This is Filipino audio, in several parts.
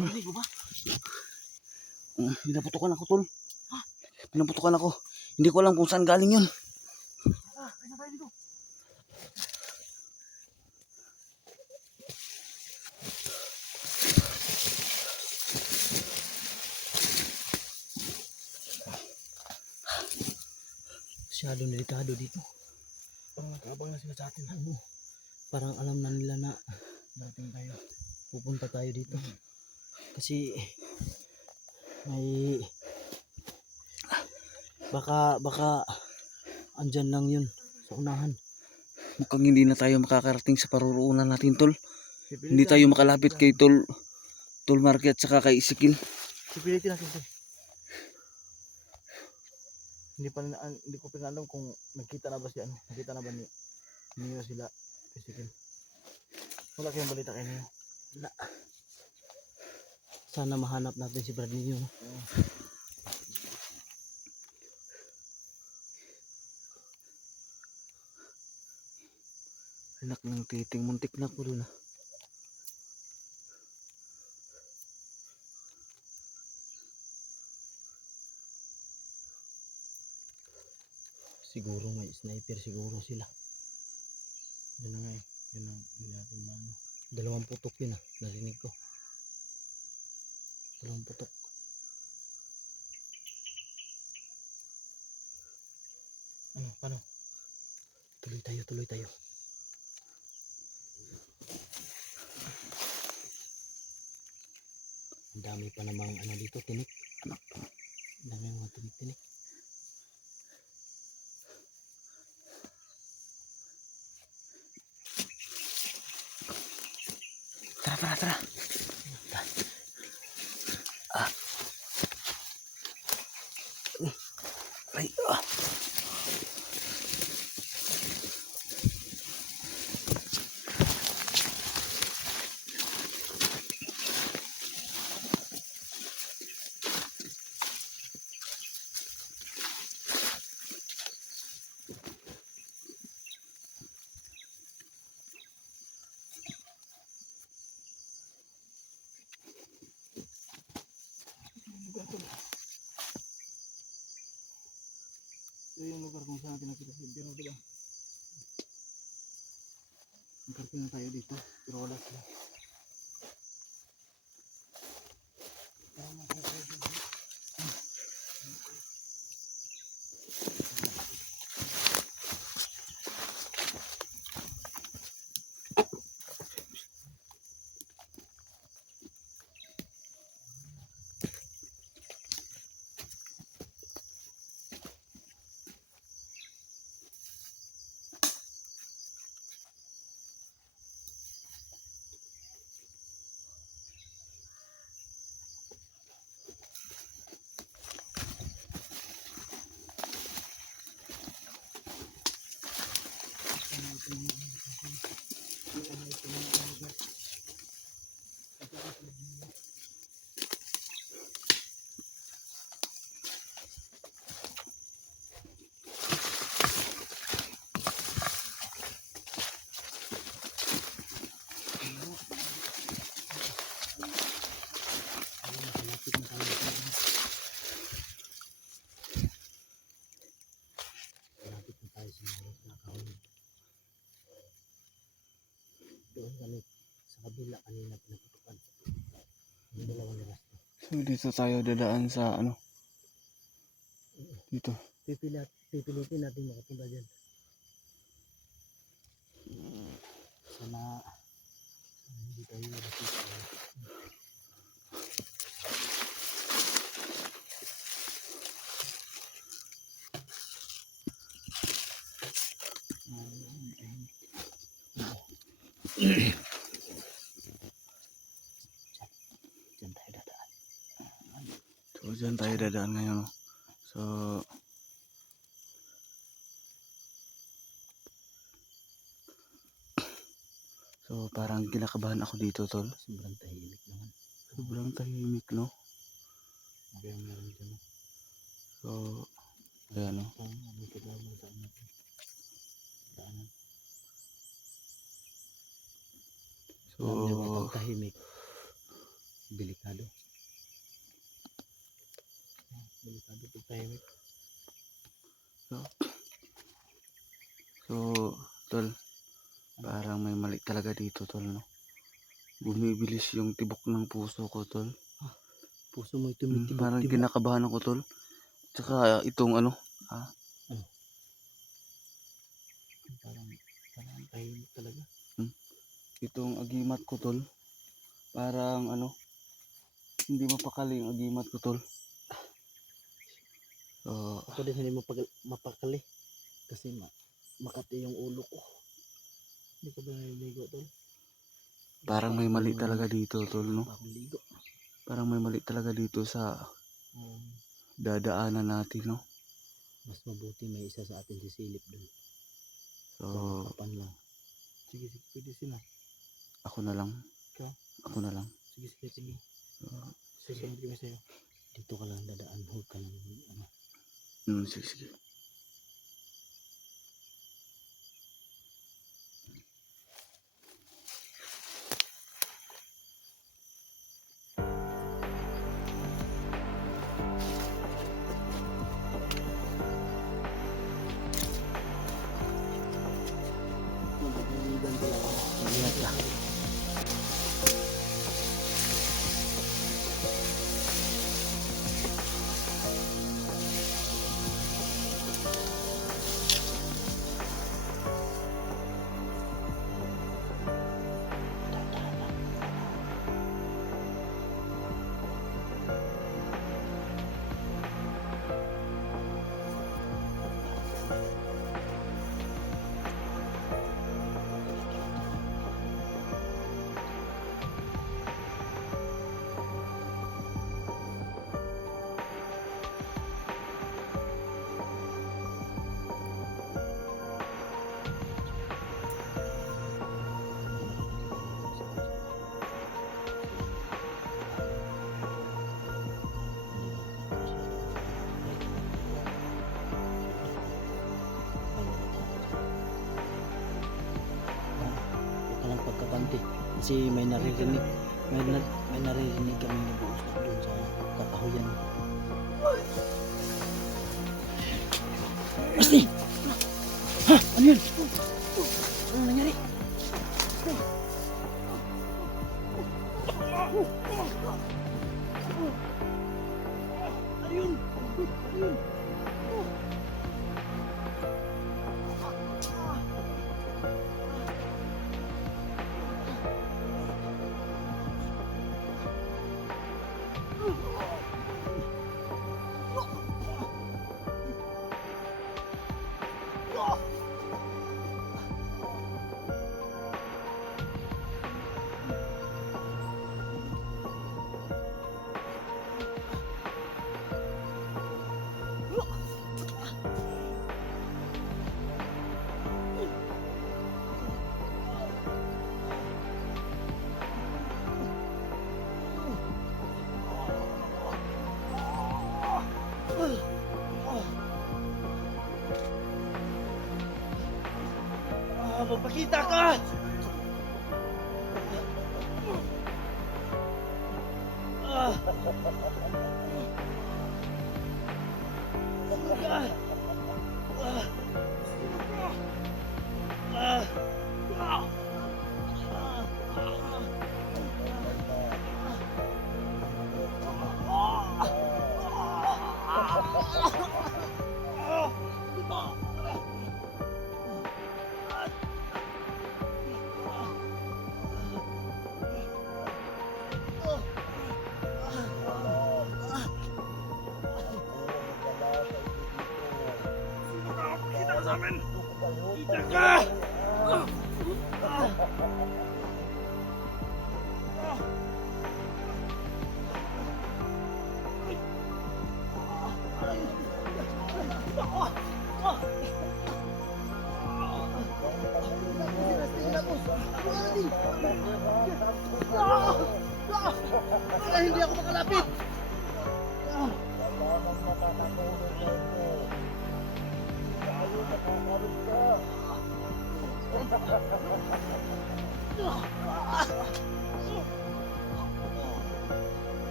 tol. Hindi ko ba? Pinaputukan ako, tol. Pinaputukan ako. Hindi ko alam kung saan galing yun. Kaya tayo dito. Masyado delikado dito. Parang nakaabang na sila sa atin. Ano? Parang alam na nila na Dating tayo. pupunta tayo dito. Kasi may baka andyan lang yun sa unahan. Mukhang hindi na tayo makakarating sa paruroonan natin, tol. Hindi tayo makalapit kay Tol Market saka kay Isikil. Sipilitin natin ito. Hindi ko pinalam kung nakita na ba si ano. Nakita na ba ni Neo sila. Physical. Wala kayong balita kay Neo. Wala. Sana mahanap natin si Brad ninyo. No? Anak ng titing, muntik na ko dun. Siguro may sniper siguro sila. Yun na nga eh. Yun ang hindi natin maano. 2 putok yun narinig ko. 2 putok. Ano? Paano? Tuloy tayo. Ang dami pa namang ano dito, tinik. Ang dami mga tinik-tinik. Tara. Ay. Ito yung lugar kung saan natin nakita si Biro, diba? Nagkarting na tayo dito, pero wala sila. Doon kami sa kabila kanina pinaputukan. Yung 2 liras. So dito tayo dadaan sa ano? Dito. Pipilitin natin makapunta dyan. Sana hindi tayo nakita. Dyan tayo dadaan ngayon. So parang kinakabahan ako dito, tol. Sobrang tahimik naman. Sobrang tahimik, no? Kaya meron dyan. So, ayan, no? May kagawang saan natin. Daanan. So, Alam niyo ba pag tahimik, Delikado. Delikado pag tahimik. So, tol, parang may mali talaga dito, tol, no? Bumibilis yung tibok ng puso ko, tol. Puso mo tumitibok. Parang kinakabahan ako, tol. Tsaka itong ano, Parang tahimik talaga. itong agimat ko, tol. Parang ano, hindi mapakali yung agimat ko, tol. So, Ako din hindi mapakali. Kasi makati yung ulo ko. Hindi ka ba naliligo, tol? parang may mali talaga dito, tol, no? Bagong ligo. Parang may mali talaga dito sa Um, dadaanan natin, no? Mas mabuti may isa sa atin sisilip dun. So, Kapan lang. sige, pwede sila. ako na lang. Ikaw? Ako na lang. Sige. Susunod kami sa'yo. Dito ka lang dadaan. Huwag ka lang ano. Sige. Ingat ka. Huwag ka lang pagkapanti. Kasi may naririnig. May naririnig kami nag-uusap doon sa kakahuyan. Basti! Ha? Ano yun? Ano nangyari? Ano yun? Magpakita ka! Hindi ako makalapit.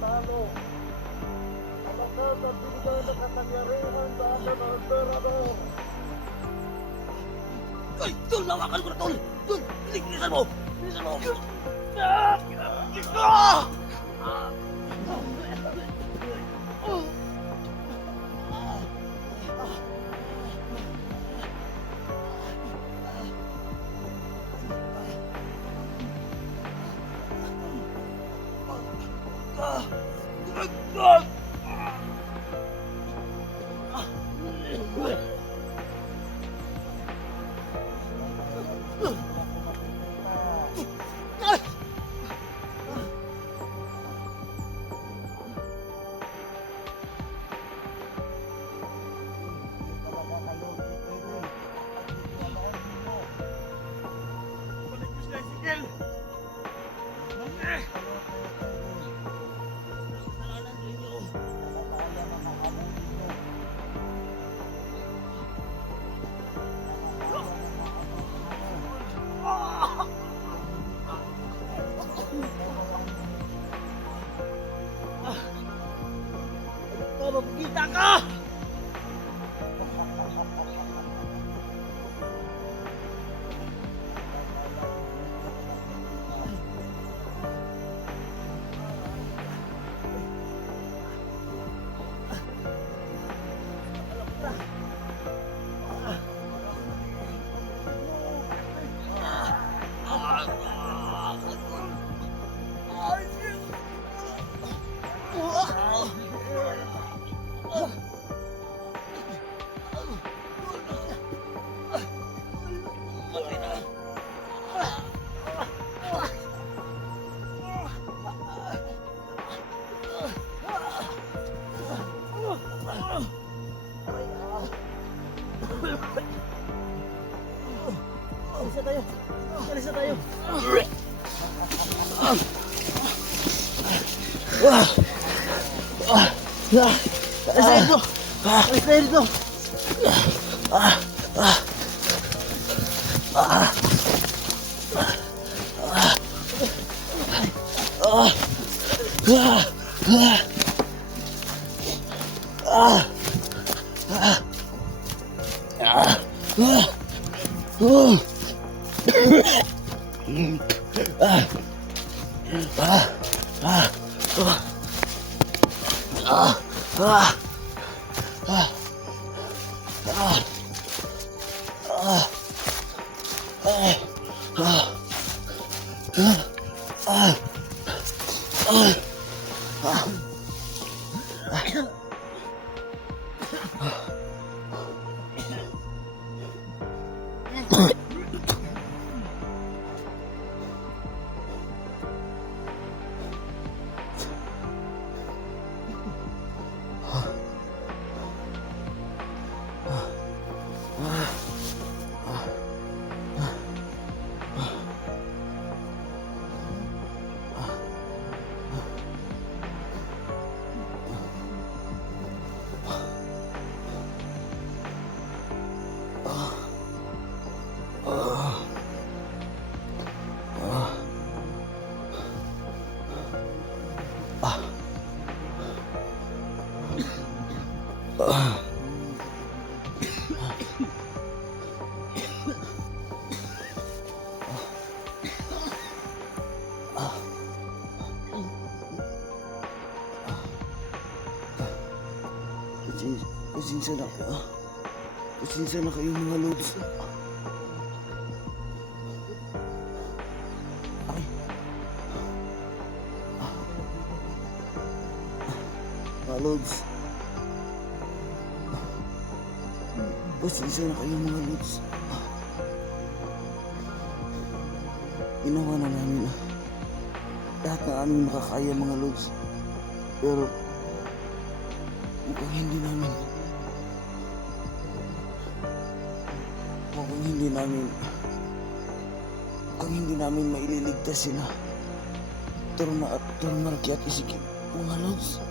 talo. Malakas at binigay na katangyarihan sa akin ng emperador. Ay, Tol! Lawakan ko na, Tol! Tol! Bilisan mo! Bilisan mo! Ah! Ah! Magkita ka! Alis na tayo. Alis na tayo. Alis na dito. Alis na dito. Pasensya na kayo. Pasensya na kayo mga lods. Ay. Mga lods. Pasensya na kayo mga lods. Ginawa na namin lahat na aming makakaya mga lods. Pero mukhang hindi namin maililigtas sila. Turmarki at Isikil mga lods.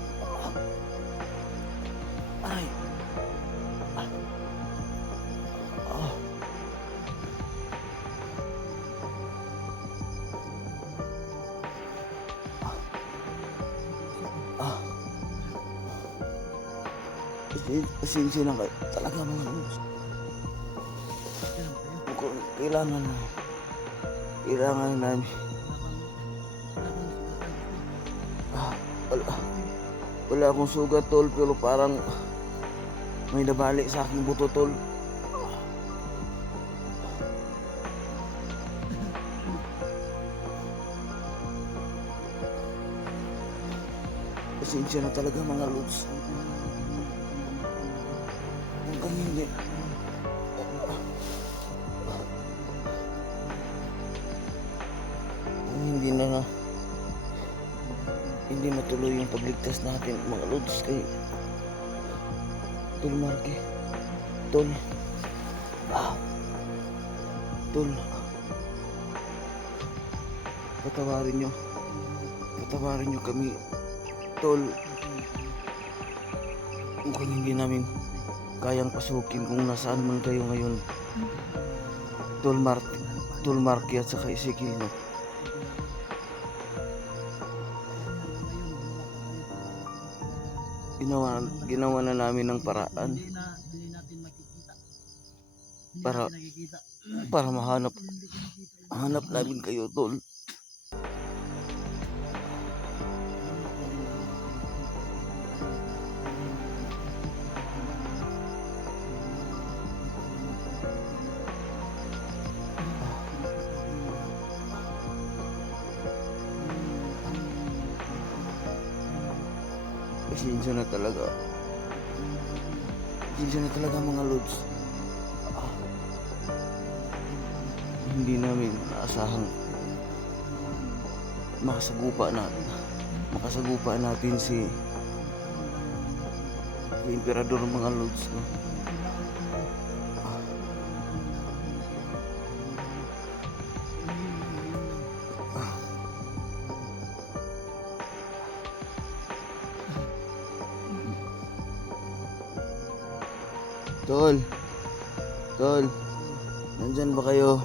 Ay. Ah. Pasensya na kayo. Talaga mga lods. Kailangan na. Kailangan namin. Wala akong sugat tol, pero parang may nabali sa aking buto tol. Pasensya na talaga mga lods. Hanggang hindi natuloy yung pagligtas natin mga lods kay Tol Marky. Tol. Tol. Patawarin nyo kami Tol. Mukhang hindi namin kayang pasukin kung nasaan man kayo ngayon Tol Marky at saka Ezekiel no. Ginawa na namin ng paraan Hindi natin makikita. Hindi Para- natin nakikita. para mahanap namin kayo tol. Pasensya na talaga. Pasensya na talaga mga lods. Hindi namin naasahang makasagupa natin si Emperador mga lods no? Tol, nandyan ba kayo?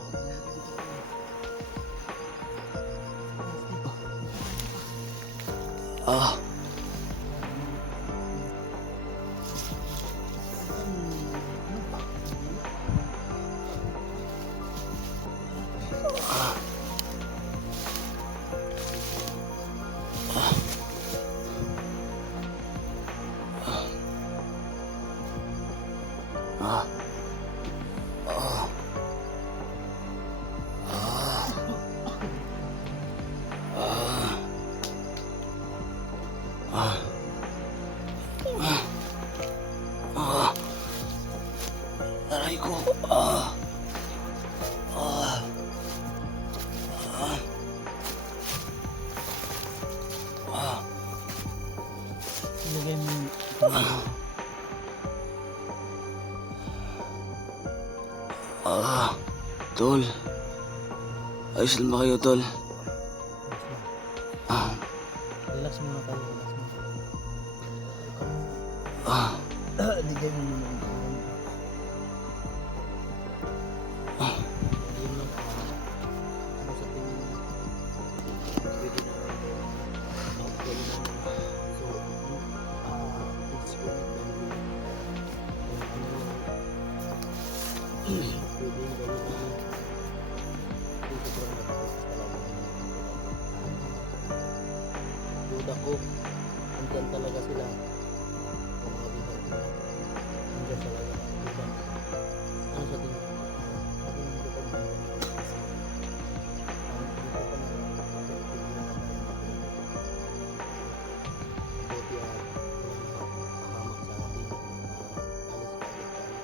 Aray ko. Ilagay mo yung Tol. Ayos lang ba kayo, tol? relax muna tayo. Relax muna. Ilagay mo muna yung yun lang. Ano sa tingin mo? Pwede na actually na so it's good na pwede yung gawin namin. Ito sobrang nakakasas talaga. Duda ko, andyan talaga sila. Kung mga bihag nila, andyan talaga. Duda. Ano sa tingin mo? Ano yung duda mo? Dito pa na pinipigilan na tayo ng buti at pahamak sa atin. Alis ka agad tayo.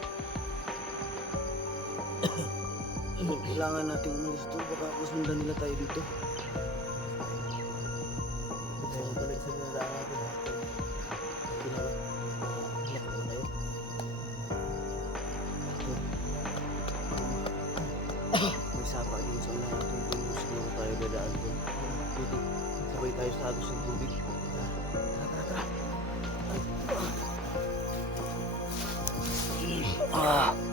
Kailangan natin umalis to. Baka kasundan nila tayo dito. Tayo balik sa ginadaan natin ha. Ginawa. Iyak na tayo. May sapa din sa unahan. Tungtong siguro tayo dadaan to. Pwede. Sabay tayo sa agos ng tubig. Tara.